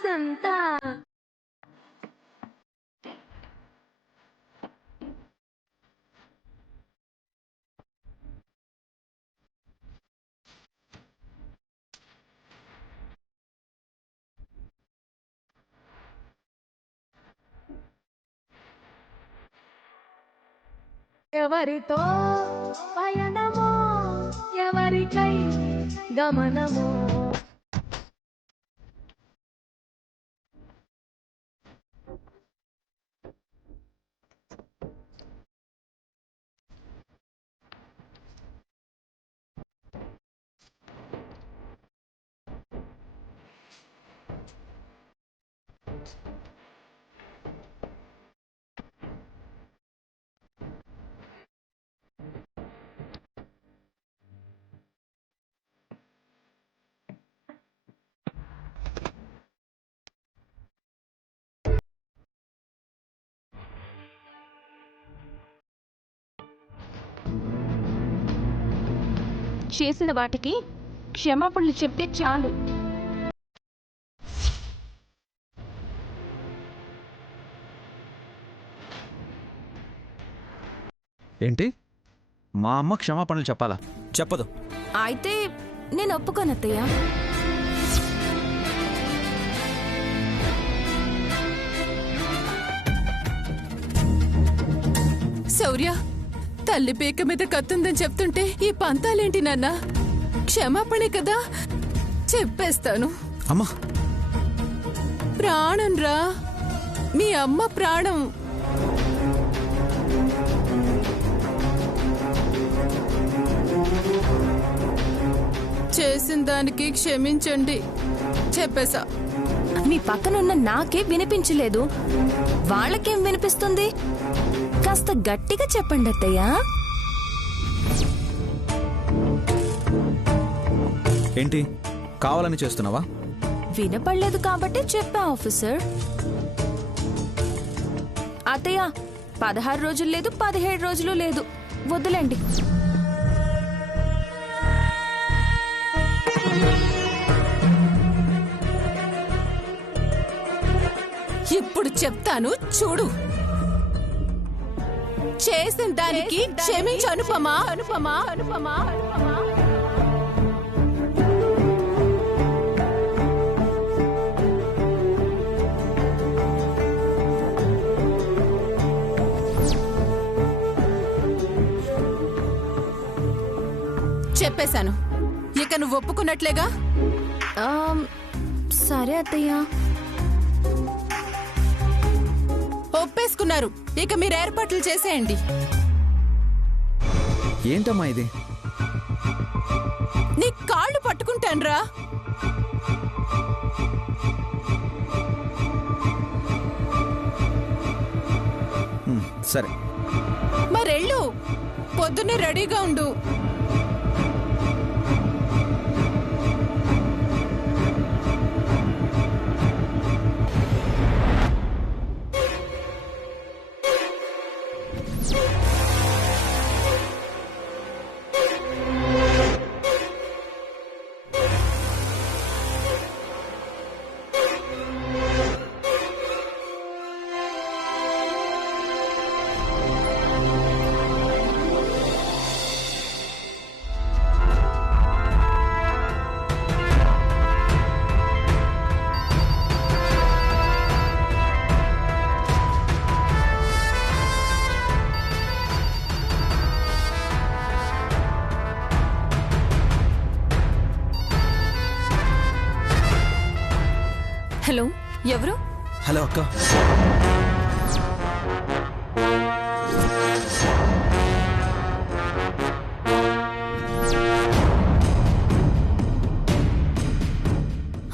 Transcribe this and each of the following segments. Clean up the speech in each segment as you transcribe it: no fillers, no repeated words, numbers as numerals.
వసంత ఎవరితో పయనమో ఎవరికై గమనమో చేసిన వాటికి క్షమాపణలు చెప్తే చాలు. ఏంటి? మా అమ్మ క్షమాపణలు చెప్పాలా? చెప్పదు. అయితే నేను ఒప్పుకోను అత్తయ్య. శౌర్య, తల్లి పీక మీద కత్తుందని చెప్తుంటే ఈ పంతాలేంటి నాన్న? క్షమాపణే కదా, చెప్పేస్తాను. అమ్మా, ప్రాణం రా, మీ అమ్మ ప్రాణం. చేసిన దానికి క్షమించండి, చెప్పేశా. మీ పక్కనున్న నాకే వినిపించలేదు, వాళ్ళకేం వినిపిస్తుంది? కాస్త గట్టిగా చెప్పండి అత్తయ్య. ఏంటి కావాలని చేస్తున్నావా? వినపడలేదు కాబట్టి చెప్పా ఆఫీసర్. అత్తయ్య, 16 రోజులు లేదు, 17 రోజులు లేదు, వద్దులేండి. ఇప్పుడు చెప్తాను చూడు. చేసిన దానికి క్షమించు అనుపమా. అనుపమా అనుపమా అనుపమా చెప్పేశాను, ఇక నువ్వు ఒప్పుకున్నట్లేగా. సరే అత్తయ్య. ఒప్పేసుకున్నారు, ఇక మీరు ఏర్పాట్లు చేసేయండి. ఏంటమ్మా ఇది? నీ కాళ్ళు పట్టుకుంటాన్రా. సరే మరెళ్ళు, పొద్దున్నే రెడీగా ఉండు. హలో, ఎవరు? హలో అక్క.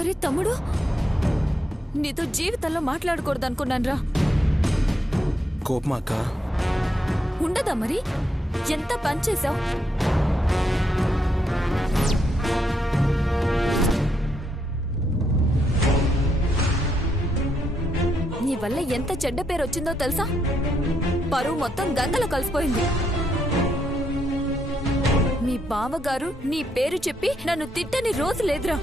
అరే తమ్ముడు, నీతో జీవితంలో మాట్లాడకూడదు అనుకున్నాను రా. కోపమా అక్క? ఉండదా మరి? ఎంత పని చేశావు? నీ వల్ల ఎంత చెడ్డ పేరు వచ్చిందో తెలుసా? పరువు మొత్తం గంగలో కలిసిపోయింది. మీ బావగారు నీ పేరు చెప్పి నన్ను తిట్టని రోజు లేదురా.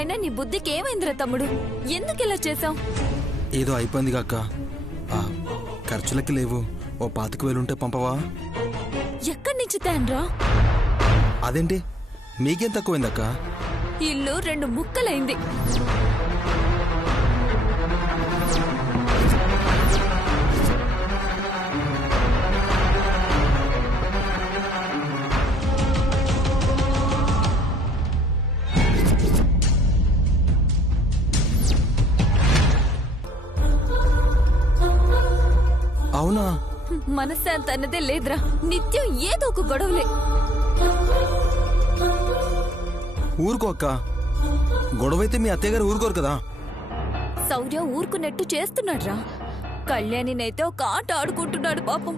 అయినా నీ బుద్ధికి ఏమైందిరా తమ్ముడు? ఎందుకు ఇలా చేసావు? ఏదో అయిపోయింది అక్క. ఖర్చులకి లేవు. ఓ 25,000 ఉంటే పంపవా? ఎక్కడి నుంచి తేనరా? అదేంటి మీకేం తక్కువైందక్క? ఇల్లు 2 ముక్కలైంది. అవునా? మనశ్శాంతి అన్నదే లేదురా. నిత్యం ఏదో ఒక గొడవలే. ఊరుకో అక్క. గొడవైతే మీ అత్తయ్య గారు ఊరుకోరు కదా. శౌర్య ఊరుకున్నట్టు చేస్తున్నాడ్రా. కళ్యాణినైతే ఒక ఆట ఆడుకుంటున్నాడు పాపం.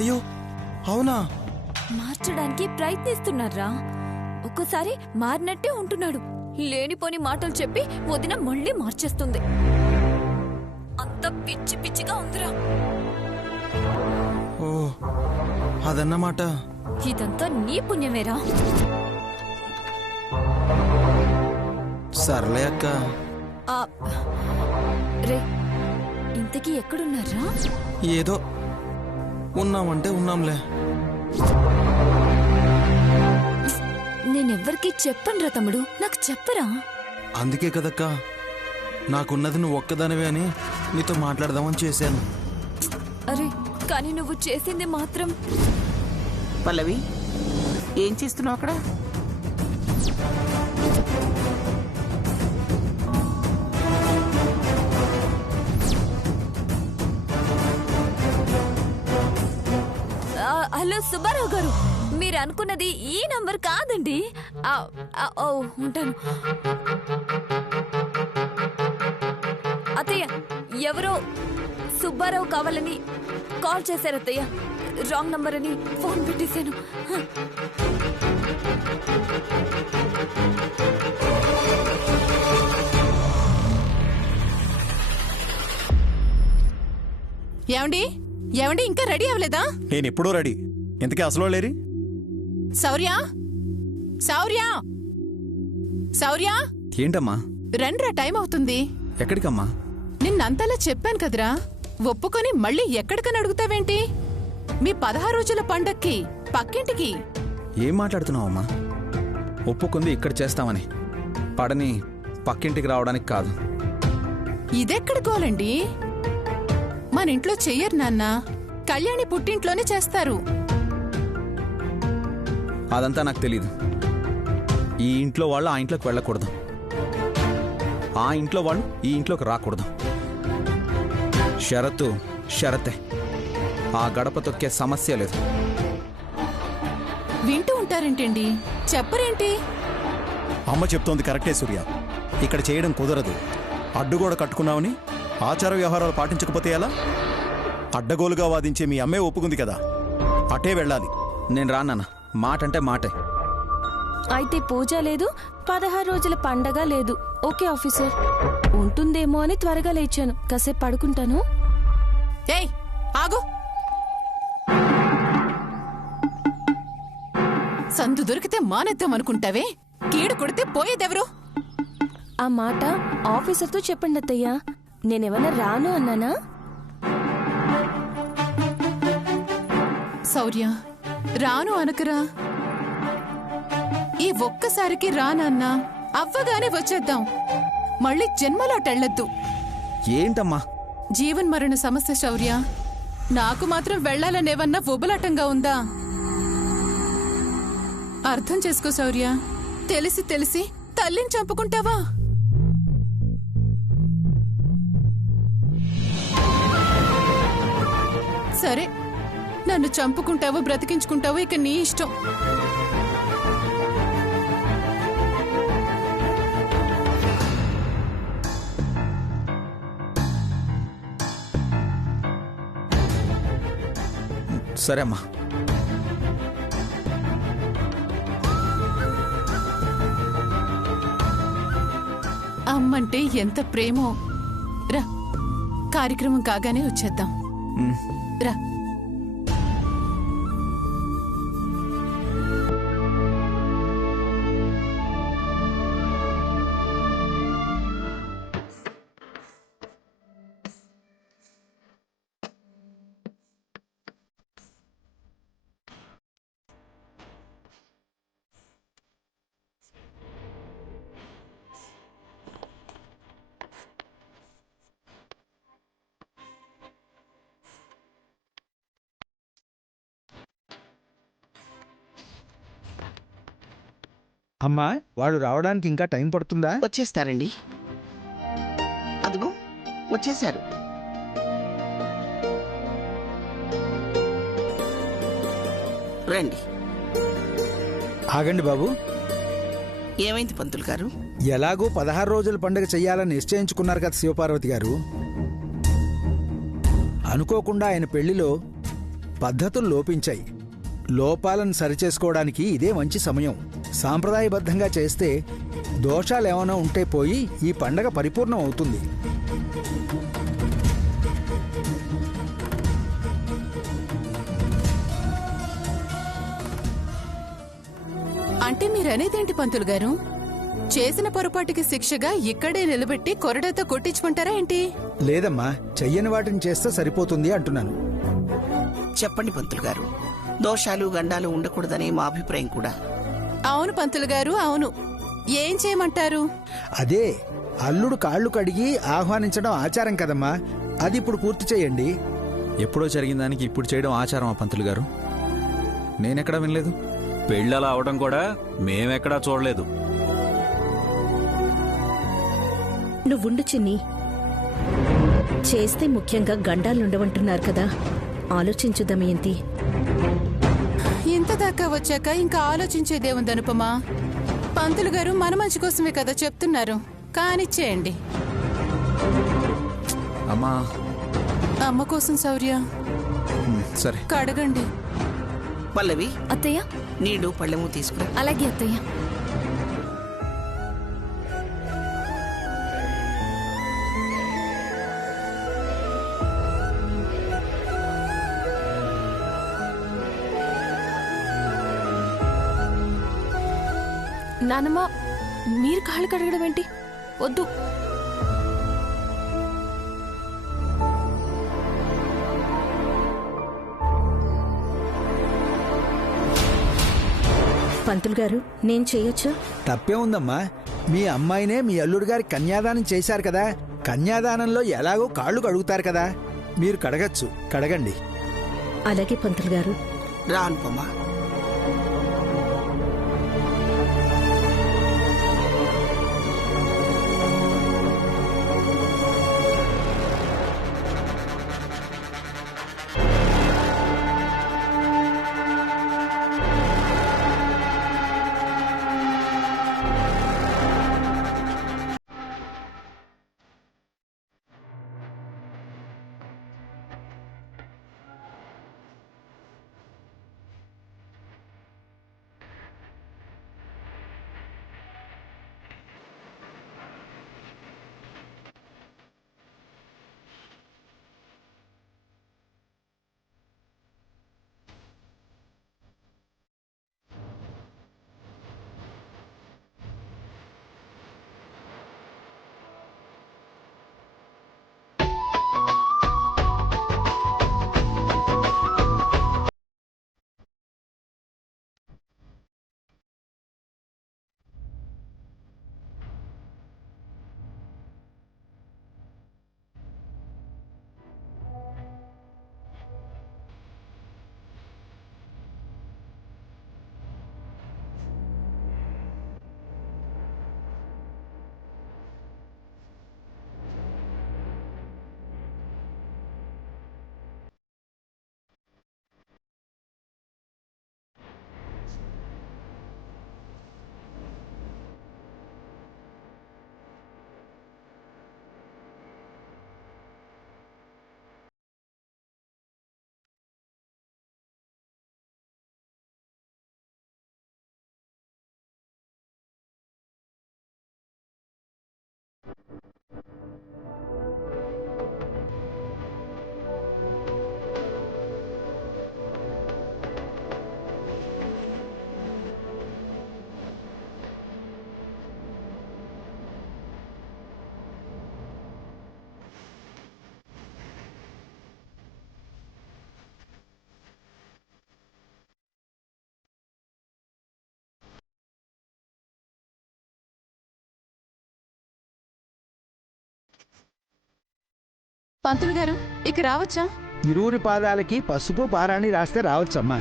అయ్యో అవునా? మార్చడానికి ప్రయత్నిస్తున్నాడ్రా. ఒక్కోసారి మారినట్టే ఉంటున్నాడు. లేనిపోని మాటలు చెప్పి వదిన మళ్ళీ మార్చేస్తుంది. అంత పిచ్చి పిచ్చిగా ఉందిరా. ఓ అదన్నమాట. ఇదంతా నీ పుణ్యమేరా. సర్లే అక్క. ఆ, రే ఇంతకీ ఎక్కడున్నారా? ఏదో ఉన్నామంటే ఉన్నాంలే. నేనెవ్వరికీ చెప్పనురా తమ్ముడు. నాకు చెప్పరా? అందుకే కదక్క నాకున్నది నువ్వు ఒక్కదానివే అని నీతో మాట్లాడదామని చేశాను. అరే కానీ నువ్వు చేసింది మాత్రం. పల్లవి, ఏం చేస్తున్నావు అక్కడ? హలో సుబ్బారావు గారు, మీరు అనుకున్నది ఈ నంబర్ కాదండి. ఓ ఉంటాను. అత్తయ్య ఎవరో సుబ్బారావు కావాలని కాల్ చేశారు అత్తయ్య. రాంగ్ నంబర్ అని ఫోన్ పెట్టేశాను. ఏమండి ఏమండి ఇంకా రెడీ అవ్వలేదా? నేను ఎప్పుడూ రెడీ. ఇంతకీ అసలు లేరి? శౌర్య శౌర్య శౌర్య ఏంటమ్మా? రండ్రా, టైం అవుతుంది. ఎక్కడికమ్మా? నిన్నంతలా చెప్పాను కదరా. ఒప్పుకొని మళ్ళీ ఎక్కడికని అడుగుతావేంటి? మీ 16 రోజుల పండక్కి పక్కింటికి. ఏం మాట్లాడుతున్నావమ్మా? ఒప్పుకుంది ఇక్కడ చేస్తామని, పడని పక్కింటికి రావడానికి కాదు. ఇదెక్కడ గోలండి? మన ఇంట్లో చెయ్యరు నాన్న. కళ్యాణి పుట్టింట్లోనే చేస్తారు. అదంతా నాకు తెలీదు. ఈ ఇంట్లో వాళ్ళు ఆ ఇంట్లోకి వెళ్ళకూడదు, ఆ ఇంట్లో వాళ్ళు ఈ ఇంట్లోకి రాకూడదు. షరతే. ఆ గడప తొక్కే సమస్య లేదు. వింటూ ఉంటారేంటండి? చెప్పరేంటి? అమ్మ చెప్తోంది కరెక్టే సూర్య. ఇక్కడ చేయడం కుదరదు. అడ్డుగోడ కట్టుకున్నావని ఆచార వ్యవహారాలు పాటించకపోతే ఎలా? అడ్డగోలుగా వాదించే మీ అమ్మే ఒప్పుకుంది కదా, అటే వెళ్ళాలి. నేను రానన్న. మాట అంటే మాటే. అయితే పూజ లేదు, 16 రోజుల పండగ లేదు. Okay officer. ఉంటుందేమో అని త్వరగా లేచాను. కాసేపు పడుకుంటాను. ఏయ్ ఆగు. సందు దొరికితే మానేద్దామనుకుంటావే? కీడు కొడితే పోయేదెవరు? ఆ మాట ఆఫీసర్తో చెప్పండి అత్తయ్య. నేనేమన్నా రాను అన్నానా? శౌర్య రాను అనకరా. ఈ ఒక్కసారికి రానన్నా, అవ్వగానే వచ్చేద్దాం. మళ్ళీ జన్మలోటెళ్ళొద్దు. ఏంటమ్మా? జీవన్మరణ సమస్య శౌర్య. నాకు మాత్రం వెళ్లాలనేవన్నా ఉబలాటంగా ఉందా? అర్థం చేసుకో శౌర్య. తెలిసి తెలిసి తల్లిని చంపుకుంటావా? సరే, నన్ను చంపుకుంటావో బ్రతికించుకుంటావో ఇక నీ ఇష్టం. సరే అమ్మా. అమ్మంటే ఎంత ప్రేమో. రా, కార్యక్రమం కాగానే వచ్చేద్దాం. రా. అమ్మా వాడు రావడానికి ఇంకా టైం పడుతుందా? వచ్చేస్తారండి. అదిగో వచ్చేశారు. రండి. ఆగండి బాబు. ఏమైంది పంతులు గారు? ఎలాగూ 16 రోజుల పండుగ చెయ్యాలని నిశ్చయించుకున్నారు కదా శివపార్వతి గారు. అనుకోకుండా ఆయన పెళ్లిలో పద్ధతులు లోపించాయి. లోపాలను సరిచేసుకోవడానికి ఇదే మంచి సమయం. సాంప్రదాయబద్ధంగా చేస్తే దోషాలు ఏమైనా ఉంటే పోయి ఈ పండగ పరిపూర్ణం అవుతుంది. అంటే మీరనేదేంటి పంతులు గారు? చేసిన పొరపాటుకి శిక్షగా ఇక్కడే నిలబెట్టి కొరడాతో కొట్టించుకుంటారా ఏంటి? లేదమ్మా, చెయ్యని వాటిని చేస్తే సరిపోతుంది అంటున్నాను. చెప్పండి పంతులు గారు, దోషాలు గండాలు ఉండకూడదనే మా అభిప్రాయం కూడా. అవును పంతులు గారు, అవును. ఏం చేయమంటారు? అదే అల్లుడు కాళ్ళు కడిగి ఆహ్వానించడం ఆచారం కదమ్మా, అది ఇప్పుడు పూర్తి చేయండి. ఎప్పుడో జరిగిన దానికి ఇప్పుడు చేయడం ఆచారమా పంతులు గారు? నేనెక్కడా వినలేదు. పెళ్ళలా అవడం కూడా మేమెక్కడా చూడలేదు. నువ్వుండు చిన్ని. చేస్తే ముఖ్యంగా గండాలుండవంటున్నారు కదా, ఆలోచించు దమయంతి. ఇంత దాకా వచ్చాక ఇంకా ఆలోచించేదేముందనుపమా? పంతులు గారు మన మంచి కోసమే కదా చెప్తున్నారు, కానిచ్చేయండి. అమ్మా. అమ్మ కోసం శౌర్య. సరే కడగండి. పల్లవి, అత్తయ్య. నీడు పళ్ళెము తీసుకురా. అలాగే అత్తయ్య. నానమ్మ, మీరు కాళ్ళు కడగడం ఏంటి? వద్దు. పంతులు గారు, నేను చేయొచ్చా? తప్పే ఉందమ్మా, మీ అమ్మాయినే మీ అల్లుడు గారి కన్యాదానం చేశారు కదా, కన్యాదానంలో ఎలాగో కాళ్ళు కడుగుతారు కదా, మీరు కడగచ్చు, కడగండి. అలాగే పంతులు గారు. రా అనుపమా. పంతులు గారు, ఇక రావచ్చా? ఇరువురి పాదాలకి పసుపు పారాణి రాస్తే రావచ్చమ్మా.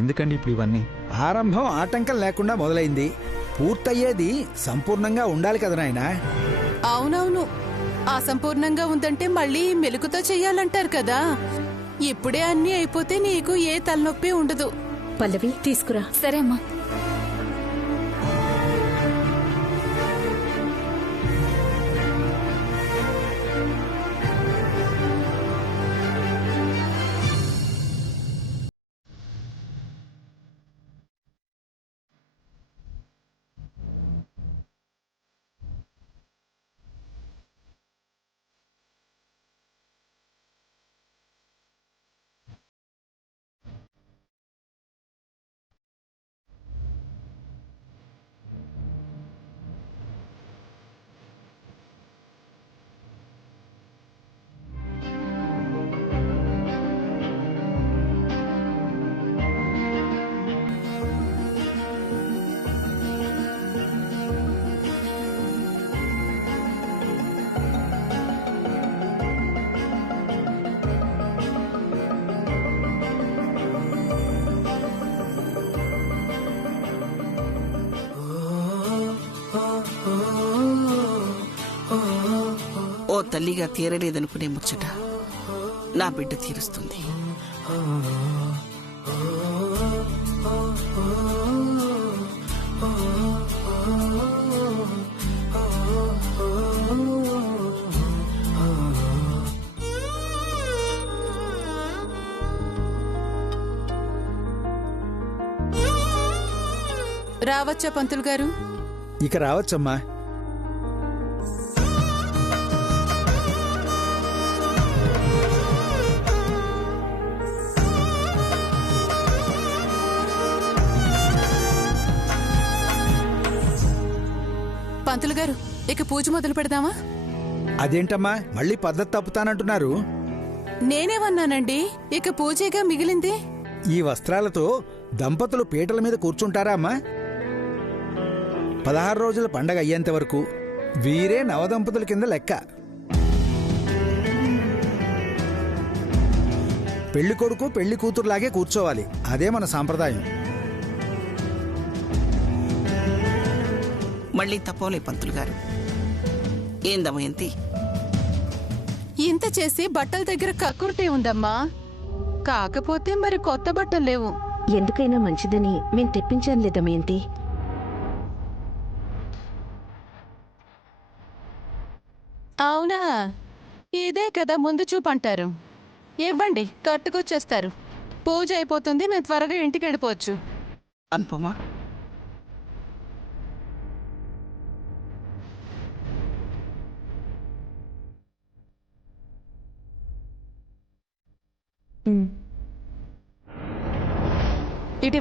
ఎందుకండి ఇప్పుడు ఇవన్నీ? ఆరంభం ఆటంకం లేకుండా మొదలైంది, పూర్తయ్యేది సంపూర్ణంగా ఉండాలి కదా నాయనా. అవునవును, అసంపూర్ణంగా ఉందంటే మళ్ళీ మెలుకుతో చెయ్యాలంటారు కదా. ఇప్పుడే అన్నీ అయిపోతే నీకు ఏ తలనొప్పి ఉండదు. పల్లవి తీసుకురా. సరే అమ్మా. ఓ తల్లిగా తీరలేదనుకునే ముచ్చట నా బిడ్డ తీరుస్తుంది. రావచ్చా పంతులు గారు? ఇక రావచ్చమ్మా. పంతులు గారు, ఇక పూజ మొదలు పెడదామా? అదేంటమ్మా, మళ్ళీ పద్ధతి తప్పుతానంటున్నారు? నేనేమన్నానండి, ఇక పూజేగా మిగిలింది. ఈ వస్త్రాలతో దంపతులు పీటల మీద కూర్చుంటారా అమ్మా? 16 రోజుల పండగ అయ్యేంత వరకు వీరే నవదంపతుల కింద లెక్క. పెళ్లి కొడుకు పెళ్లి కూతురులాగే కూర్చోవాలి, అదే మన సాంప్రదాయం. మళ్ళీ తప్పలే పంతులు గారు. ఏం దమయంతి, ఇంత చేసి బట్టల దగ్గర కక్కుర్తే ఉందమ్మా. కాకపోతే మరి కొత్త బట్టలు లేవు. ఎందుకైనా మంచిదని మేం తెప్పించాను దమయంతి. అవునా, ఇదే కదా ముందు చూపంటారు. ఇవ్వండి, కట్టుకొచ్చేస్తారు. పూజ అయిపోతుంది, మేము త్వరగా ఇంటికి వెళ్ళిపోవచ్చు. అనుపమా, ఉమ్. ఇటు